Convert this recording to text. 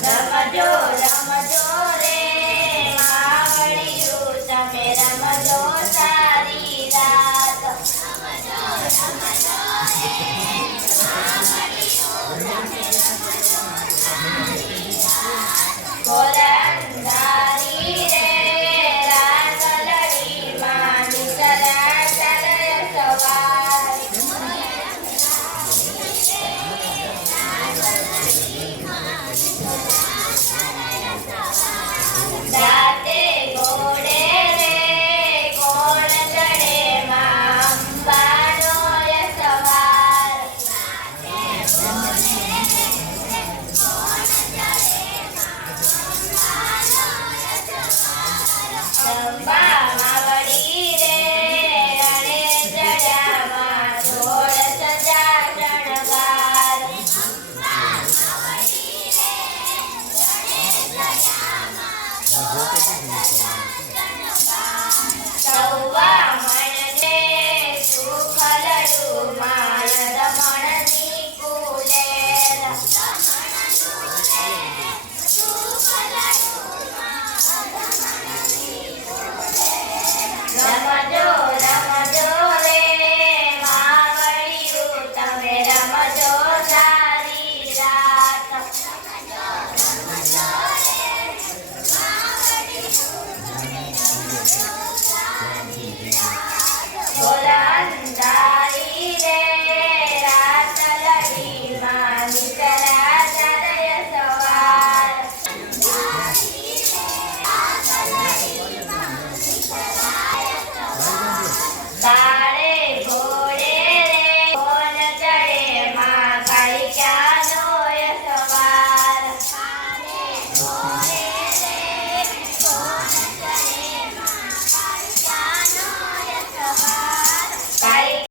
રમજો રમજો રે માવડિયું તમે રમજો સારી રાત રમજો રમજો રે માવડિયું તમે રમજો સારી રાત કોલંદારી રે રાગલડી માં નીકળ્યા ચરય સવાર Da